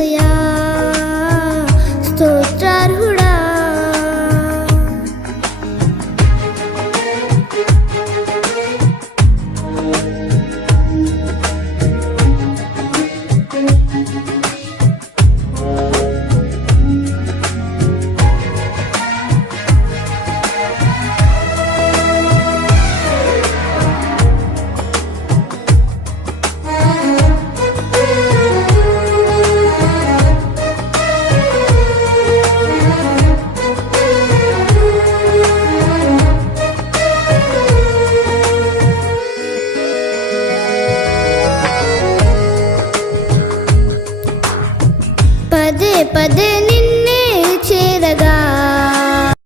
я பது பது நீ